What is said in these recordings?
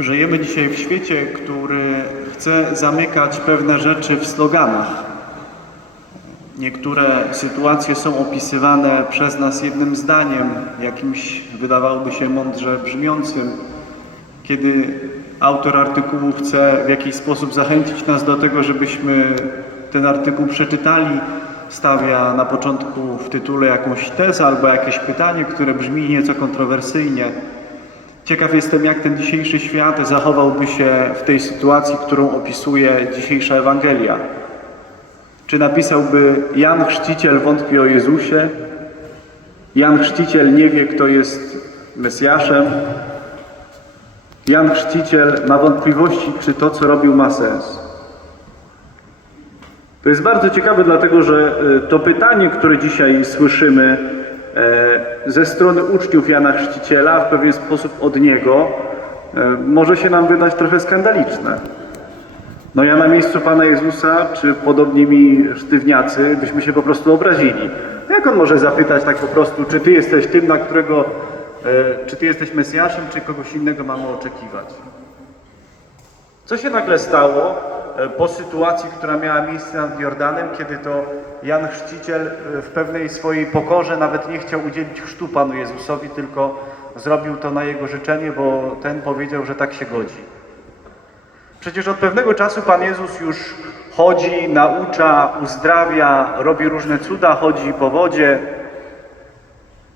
Żyjemy dzisiaj w świecie, który chce zamykać pewne rzeczy w sloganach. Niektóre sytuacje są opisywane przez nas jednym zdaniem, jakimś wydawałoby się mądrze brzmiącym. Kiedy autor artykułu chce w jakiś sposób zachęcić nas do tego, żebyśmy ten artykuł przeczytali, stawia na początku w tytule jakąś tezę albo jakieś pytanie, które brzmi nieco kontrowersyjnie. Ciekaw jestem, jak ten dzisiejszy świat zachowałby się w tej sytuacji, którą opisuje dzisiejsza Ewangelia. Czy napisałby Jan Chrzciciel wątpi o Jezusie? Jan Chrzciciel nie wie, kto jest Mesjaszem? Jan Chrzciciel ma wątpliwości, czy to, co robił, ma sens. To jest bardzo ciekawe, dlatego że y, to pytanie, które dzisiaj słyszymy e, ze strony uczniów Jana Chrzciciela, w pewien sposób od niego, e, może się nam wydać trochę skandaliczne. No ja na miejscu Pana Jezusa, czy podobni mi sztywniacy, byśmy się po prostu obrazili. Jak on może zapytać tak po prostu, czy Ty jesteś tym, na którego, e, czy Ty jesteś Mesjaszem, czy kogoś innego mamy oczekiwać? Co się nagle stało po sytuacji, która miała miejsce nad Jordanem, kiedy to Jan Chrzciciel e, w pewnej swojej pokorze nawet nie chciał udzielić chrztu Panu Jezusowi, tylko zrobił to na jego życzenie, bo ten powiedział, że tak się godzi. Przecież od pewnego czasu Pan Jezus już chodzi, naucza, uzdrawia, robi różne cuda, chodzi po wodzie.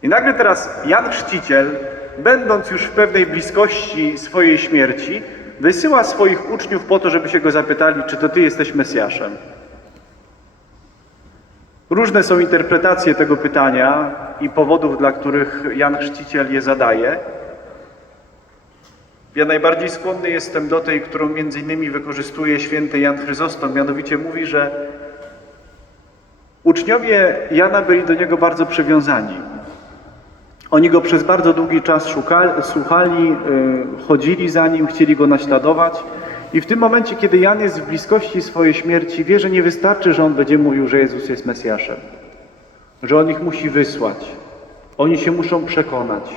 I nagle teraz Jan Chrzciciel, będąc już w pewnej bliskości swojej śmierci, wysyła swoich uczniów po to, żeby się go zapytali, czy to Ty jesteś Mesjaszem. Różne są interpretacje tego pytania i powodów, dla których Jan Chrzciciel je zadaje. Ja najbardziej skłonny jestem do tej, którą między innymi wykorzystuje święty Jan Chryzostom, mianowicie mówi, że uczniowie Jana byli do niego bardzo przywiązani. Oni go przez bardzo długi czas szukali, słuchali, y, chodzili za nim, chcieli go naśladować. I w tym momencie, kiedy Jan jest w bliskości swojej śmierci, wie, że nie wystarczy, że on będzie mówił, że Jezus jest Mesjaszem, że on ich musi wysłać. Oni się muszą przekonać.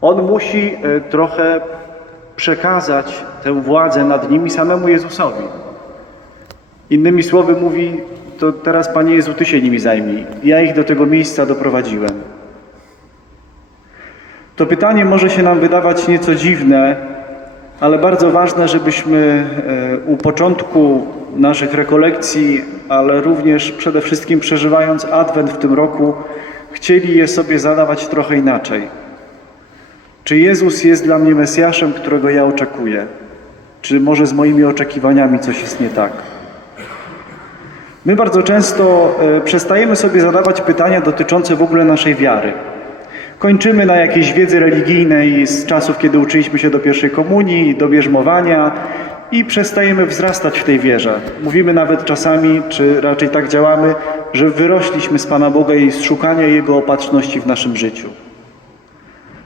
On musi y, trochę przekazać tę władzę nad nimi samemu Jezusowi. Innymi słowy mówi, to teraz Panie Jezu, Ty się nimi zajmij. Ja ich do tego miejsca doprowadziłem. To pytanie może się nam wydawać nieco dziwne, ale bardzo ważne, żebyśmy e, u początku naszych rekolekcji, ale również przede wszystkim przeżywając Adwent w tym roku, chcieli je sobie zadawać trochę inaczej. Czy Jezus jest dla mnie Mesjaszem, którego ja oczekuję? Czy może z moimi oczekiwaniami coś jest nie tak? My bardzo często e, przestajemy sobie zadawać pytania dotyczące w ogóle naszej wiary. Kończymy na jakiejś wiedzy religijnej z czasów, kiedy uczyliśmy się do pierwszej komunii, do bierzmowania i przestajemy wzrastać w tej wierze. Mówimy nawet czasami, czy raczej tak działamy, że wyrośliśmy z Pana Boga i z szukania Jego opatrzności w naszym życiu.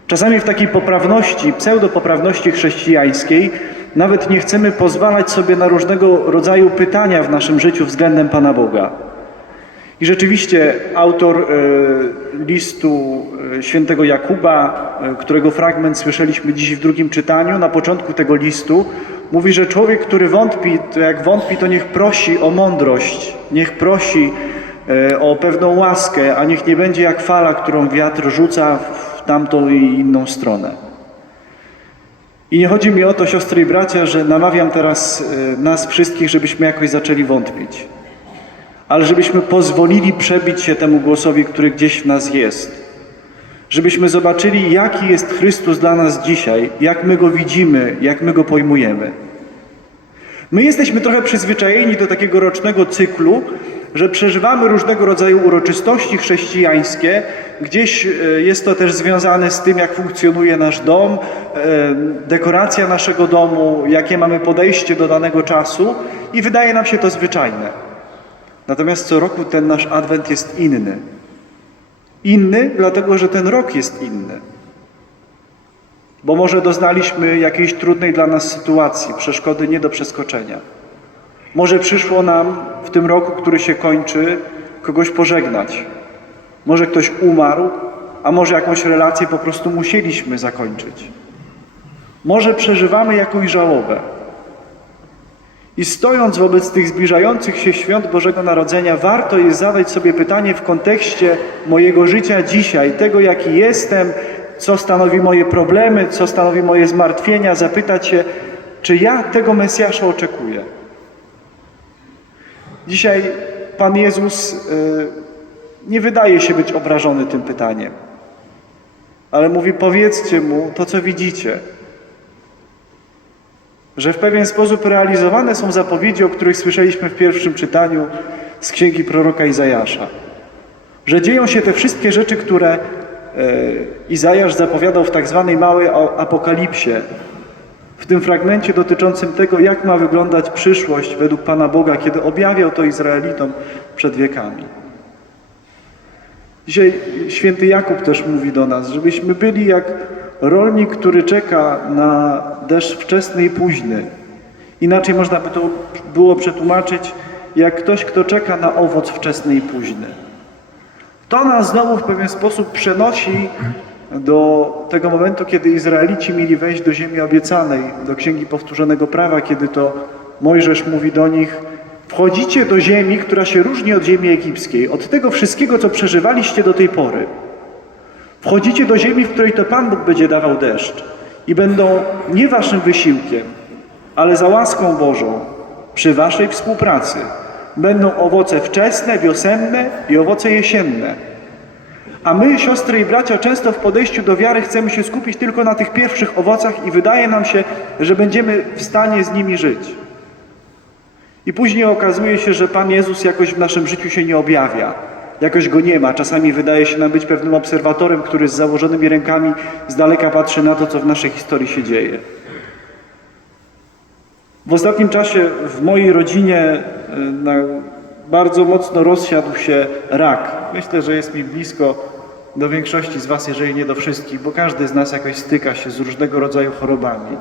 Czasami w takiej poprawności, pseudopoprawności chrześcijańskiej nawet nie chcemy pozwalać sobie na różnego rodzaju pytania w naszym życiu względem Pana Boga. I rzeczywiście autor e, listu e, świętego Jakuba, e, którego fragment słyszeliśmy dziś w drugim czytaniu, na początku tego listu, mówi, że człowiek, który wątpi, to jak wątpi, to niech prosi o mądrość, niech prosi o pewną łaskę, a niech nie będzie jak fala, którą wiatr rzuca w tamtą i inną stronę. I nie chodzi mi o to, siostry i bracia, że namawiam teraz nas wszystkich, żebyśmy jakoś zaczęli wątpić ale żebyśmy pozwolili przebić się temu głosowi, który gdzieś w nas jest. Żebyśmy zobaczyli, jaki jest Chrystus dla nas dzisiaj, jak my go widzimy, jak my go pojmujemy. My jesteśmy trochę przyzwyczajeni do takiego rocznego cyklu, że przeżywamy różnego rodzaju uroczystości chrześcijańskie. Gdzieś e, jest to też związane z tym, jak funkcjonuje nasz dom, e, dekoracja naszego domu, jakie mamy podejście do danego czasu i wydaje nam się to zwyczajne. Natomiast co roku ten nasz adwent jest inny. Inny, dlatego że ten rok jest inny. Bo może doznaliśmy jakiejś trudnej dla nas sytuacji, przeszkody nie do przeskoczenia. Może przyszło nam w tym roku, który się kończy, kogoś pożegnać. Może ktoś umarł, a może jakąś relację po prostu musieliśmy zakończyć. Może przeżywamy jakąś żałobę. I stojąc wobec tych zbliżających się świąt Bożego Narodzenia, warto jest zadać sobie pytanie w kontekście mojego życia dzisiaj, tego jaki jestem, co stanowi moje problemy, co stanowi moje zmartwienia, zapytać się, czy ja tego Mesjasza oczekuję. Dzisiaj Pan Jezus y, nie wydaje się być obrażony tym pytaniem, ale mówi: powiedzcie mu to, co widzicie że w pewien sposób realizowane są zapowiedzi, o których słyszeliśmy w pierwszym czytaniu z księgi proroka Izajasza. Że dzieją się te wszystkie rzeczy, które e, Izajasz zapowiadał w tak zwanej małej apokalipsie, w tym fragmencie dotyczącym tego, jak ma wyglądać przyszłość według Pana Boga, kiedy objawiał to Izraelitom przed wiekami. Dzisiaj święty Jakub też mówi do nas, żebyśmy byli jak rolnik, który czeka na deszcz wczesny i późny. Inaczej można by to było przetłumaczyć jak ktoś, kto czeka na owoc wczesny i późny. To nas znowu w pewien sposób przenosi do tego momentu, kiedy Izraelici mieli wejść do ziemi obiecanej, do Księgi Powtórzonego Prawa, kiedy to Mojżesz mówi do nich, wchodzicie do ziemi, która się różni od ziemi egipskiej, od tego wszystkiego, co przeżywaliście do tej pory. Wchodzicie do ziemi, w której to Pan Bóg będzie dawał deszcz i będą nie waszym wysiłkiem, ale za łaską Bożą, przy waszej współpracy, będą owoce wczesne, wiosenne i owoce jesienne. A my, siostry i bracia, często w podejściu do wiary chcemy się skupić tylko na tych pierwszych owocach i wydaje nam się, że będziemy w stanie z nimi żyć. I później okazuje się, że Pan Jezus jakoś w naszym życiu się nie objawia jakoś go nie ma. Czasami wydaje się nam być pewnym obserwatorem, który z założonymi rękami z daleka patrzy na to, co w naszej historii się dzieje. W ostatnim czasie w mojej rodzinie e, bardzo mocno rozsiadł się rak. Myślę, że jest mi blisko do większości z Was, jeżeli nie do wszystkich, bo każdy z nas jakoś styka się z różnego rodzaju chorobami.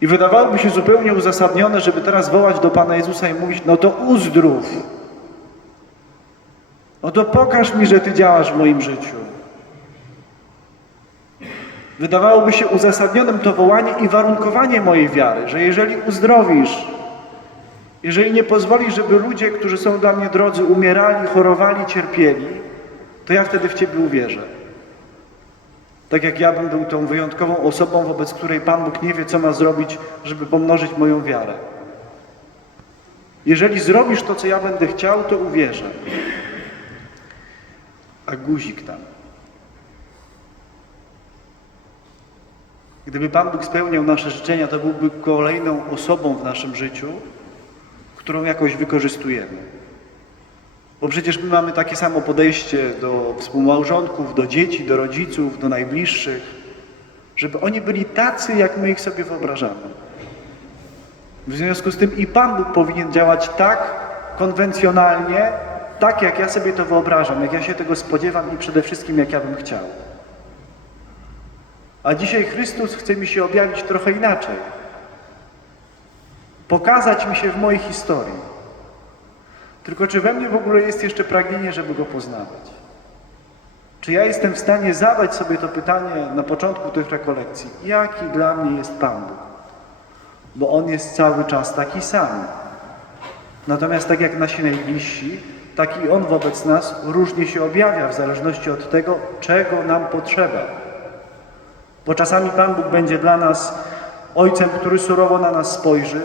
I wydawałoby się zupełnie uzasadnione, żeby teraz wołać do Pana Jezusa i mówić: No to uzdrów. No to pokaż mi, że Ty działasz w moim życiu. Wydawałoby się uzasadnionym to wołanie i warunkowanie mojej wiary, że jeżeli uzdrowisz, jeżeli nie pozwolisz, żeby ludzie, którzy są dla mnie drodzy, umierali, chorowali, cierpieli, to ja wtedy w Ciebie uwierzę. Tak jak ja bym był tą wyjątkową osobą, wobec której Pan Bóg nie wie, co ma zrobić, żeby pomnożyć moją wiarę. Jeżeli zrobisz to, co ja będę chciał, to uwierzę a guzik tam. Gdyby Pan Bóg spełniał nasze życzenia, to byłby kolejną osobą w naszym życiu, którą jakoś wykorzystujemy. Bo przecież my mamy takie samo podejście do współmałżonków, do dzieci, do rodziców, do najbliższych, żeby oni byli tacy, jak my ich sobie wyobrażamy. W związku z tym i Pan Bóg powinien działać tak konwencjonalnie, tak, jak ja sobie to wyobrażam, jak ja się tego spodziewam i przede wszystkim jak ja bym chciał. A dzisiaj Chrystus chce mi się objawić trochę inaczej. Pokazać mi się w mojej historii. Tylko czy we mnie w ogóle jest jeszcze pragnienie, żeby Go poznawać? Czy ja jestem w stanie zadać sobie to pytanie na początku tych rekolekcji? Jaki dla mnie jest Pan Bóg? Bo On jest cały czas taki sam. Natomiast tak jak nasi najbliżsi, tak i On wobec nas różnie się objawia w zależności od tego, czego nam potrzeba. Bo czasami Pan Bóg będzie dla nas Ojcem, który surowo na nas spojrzy,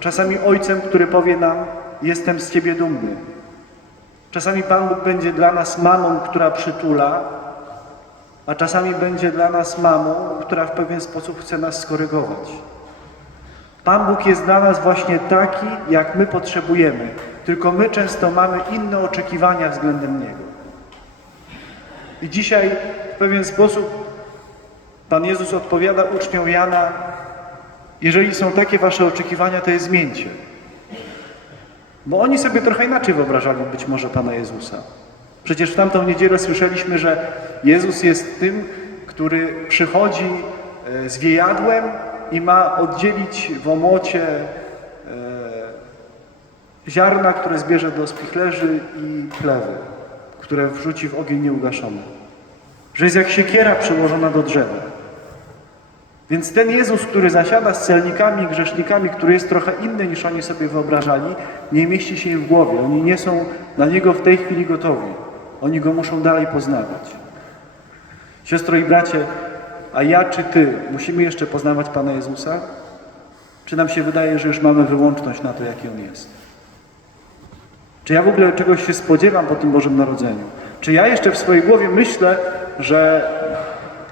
czasami Ojcem, który powie nam, jestem z Ciebie dumny. Czasami Pan Bóg będzie dla nas mamą, która przytula, a czasami będzie dla nas mamą, która w pewien sposób chce nas skorygować. Pan Bóg jest dla nas właśnie taki, jak my potrzebujemy, tylko my często mamy inne oczekiwania względem Niego. I dzisiaj w pewien sposób Pan Jezus odpowiada uczniom Jana, jeżeli są takie wasze oczekiwania, to je zmieńcie. Bo oni sobie trochę inaczej wyobrażali być może Pana Jezusa. Przecież w tamtą niedzielę słyszeliśmy, że Jezus jest tym, który przychodzi e, z wiejadłem i ma oddzielić w omocie e, ziarna, które zbierze do spichlerzy i chlewy, które wrzuci w ogień nieugaszony. Że jest jak siekiera przyłożona do drzewa. Więc ten Jezus, który zasiada z celnikami grzesznikami, który jest trochę inny niż oni sobie wyobrażali, nie mieści się im w głowie. Oni nie są na Niego w tej chwili gotowi. Oni Go muszą dalej poznawać. Siostro i bracie, a ja czy Ty musimy jeszcze poznawać Pana Jezusa? Czy nam się wydaje, że już mamy wyłączność na to, jaki On jest? Czy ja w ogóle czegoś się spodziewam po tym Bożym Narodzeniu? Czy ja jeszcze w swojej głowie myślę, że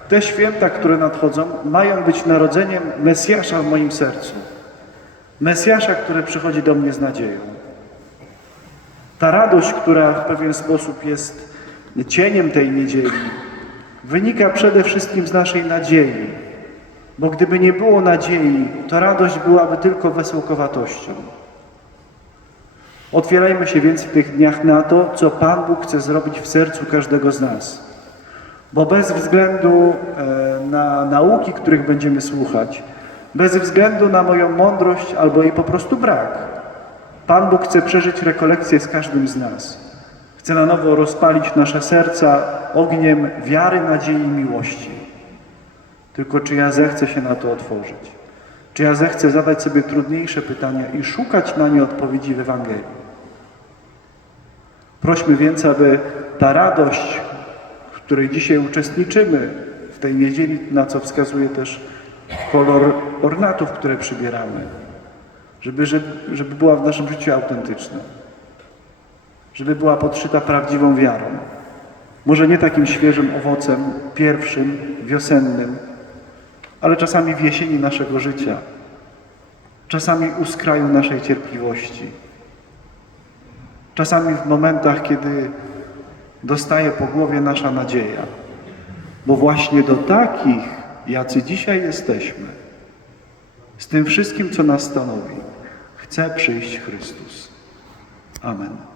te święta, które nadchodzą, mają być narodzeniem Mesjasza w moim sercu? Mesjasza, który przychodzi do mnie z nadzieją. Ta radość, która w pewien sposób jest cieniem tej niedzieli, wynika przede wszystkim z naszej nadziei. Bo gdyby nie było nadziei, to radość byłaby tylko wesołkowatością. Otwierajmy się więc w tych dniach na to, co Pan Bóg chce zrobić w sercu każdego z nas. Bo bez względu e, na nauki, których będziemy słuchać, bez względu na moją mądrość albo jej po prostu brak, Pan Bóg chce przeżyć rekolekcję z każdym z nas. Chce na nowo rozpalić nasze serca ogniem wiary, nadziei i miłości. Tylko czy ja zechcę się na to otworzyć? Czy ja zechcę zadać sobie trudniejsze pytania i szukać na nie odpowiedzi w Ewangelii? Prośmy więc, aby ta radość, w której dzisiaj uczestniczymy w tej niedzieli, na co wskazuje też kolor ornatów, które przybieramy, żeby, żeby, była w naszym życiu autentyczna, żeby była podszyta prawdziwą wiarą. Może nie takim świeżym owocem, pierwszym, wiosennym, ale czasami w jesieni naszego życia, czasami u skraju naszej cierpliwości, czasami w momentach, kiedy dostaje po głowie nasza nadzieja, bo właśnie do takich, jacy dzisiaj jesteśmy, z tym wszystkim, co nas stanowi, chce przyjść Chrystus. Amen.